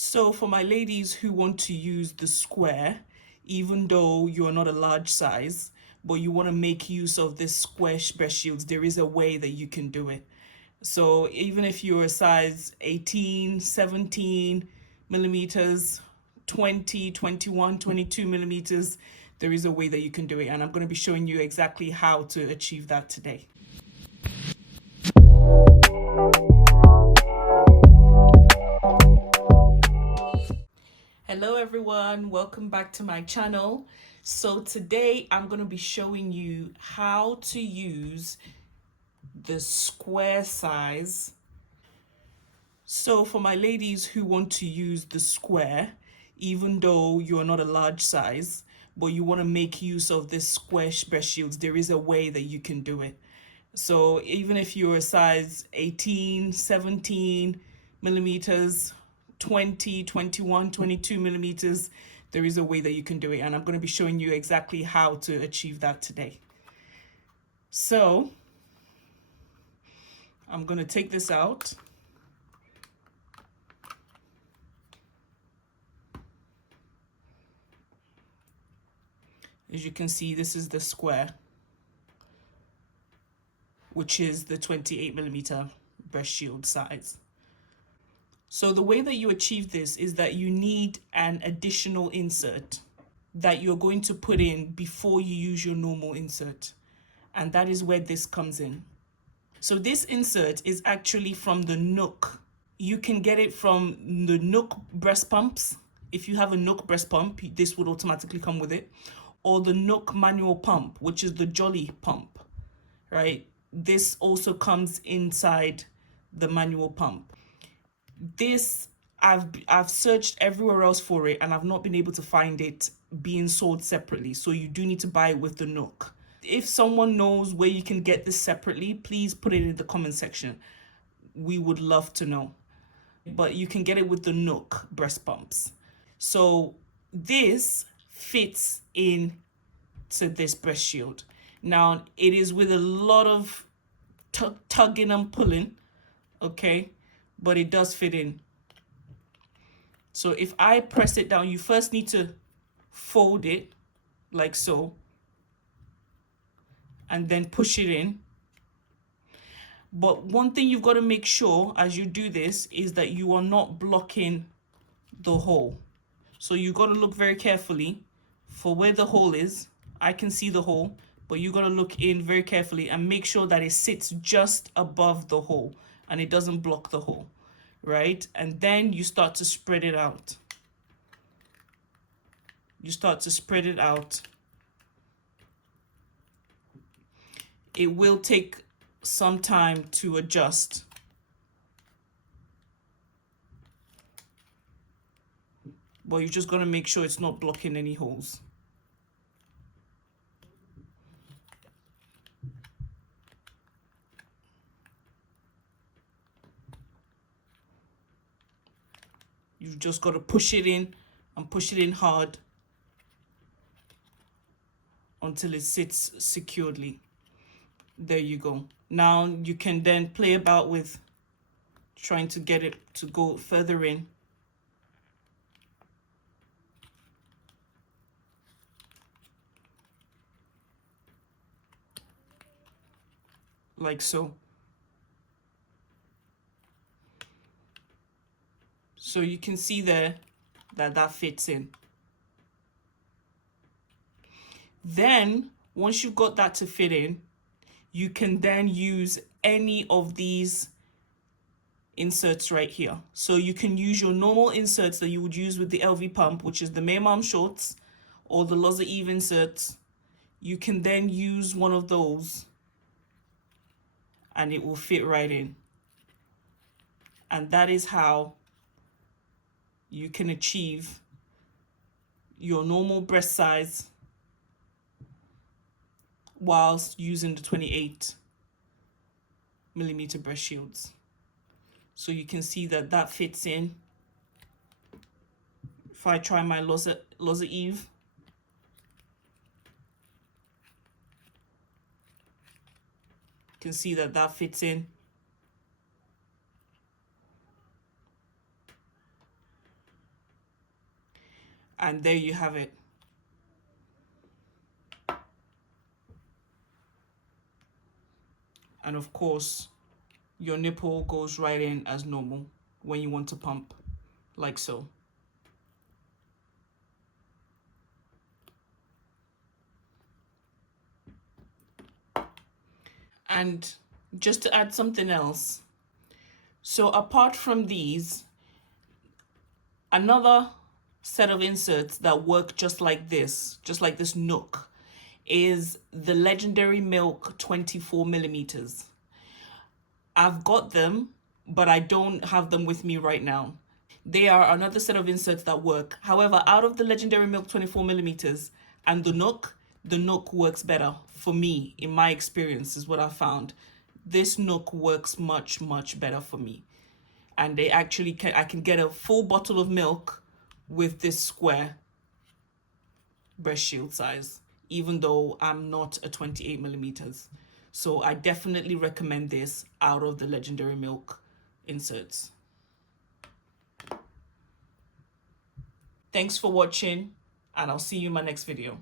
So for my ladies who want to use the square, even though you're not a large size, but you want to make use of this square breast shields, there is a way that you can do it. So even if you're a size 18, 17 millimeters, 20, 21, 22 millimeters, there is a way that you can do it. And I'm going to be showing you exactly how to achieve that today. Hello everyone, welcome back to my channel. So today I'm going to be showing you how to use the square size. So for my ladies who want to use the square, even though you're not a large size, but you want to make use of this square breast shields, there is a way that you can do it. So even if you're a size 18, 17 millimeters, 20, 21, 22 millimeters, there is a way that you can do it. And I'm going to be showing you exactly how to achieve that today. So I'm going to take this out. As you can see, this is the square, which is the 28 millimeter breast shield size. So the way that you achieve this is that you need an additional insert that you're going to put in before you use your normal insert. And that is where this comes in. So this insert is actually from the Nook. You can get it from the Nook breast pumps. If you have a Nook breast pump, this would automatically come with it. Or the Nook manual pump, which is the Jolly pump, right? This also comes inside the manual pump. This, I've searched everywhere else for it and I've not been able to find it being sold separately. So you do need to buy it with the Nook. If someone knows where you can get this separately, please put it in the comment section. We would love to know. But you can get it with the Nook breast pumps. So this fits in to this breast shield. Now it is with a lot of tugging and pulling, okay, but it does fit in. So if I press it down, you first need to fold it like so and then push it in. But one thing you've got to make sure as you do this is that you are not blocking the hole. So you got to look very carefully for where the hole is. I can see the hole, but you got to look in very carefully and make sure that it sits just above the hole and it doesn't block the hole, right? And then you start to spread it out. You start to spread it out. It will take some time to adjust. But you're just going to make sure it's not blocking any holes. You've just got to push it in and push it in hard until it sits securely. There you go. Now you can then play about with trying to get it to go further in. Like so. So you can see there that that fits in. Then once you've got that to fit in, you can then use any of these inserts right here. So you can use your normal inserts that you would use with the Elvie pump, which is the May Mom shorts, or the Loza Eve inserts. You can then use one of those and it will fit right in. And that is how you can achieve your normal breast size whilst using the 28 millimeter breast shields. So you can see that that fits in. If I try my Loza Eve, you can see that that fits in. And there you have it. And of course, your nipple goes right in as normal when you want to pump, like so. And just to add something else, so apart from these, another set of inserts that work just like this nook, is the Legendary Milk 24 millimeters. I've got them, but I don't have them with me right now. They are another set of inserts that work. However, out of the Legendary Milk 24 millimeters and the Nook works better for me, in my experience, is what I found. This Nook works much, much better for me. And they actually I can get a full bottle of milk with this square breast shield size, even though I'm not a 28 millimeters. So I definitely recommend this out of the Legendary Milk inserts. Thanks for watching, and I'll see you in my next video.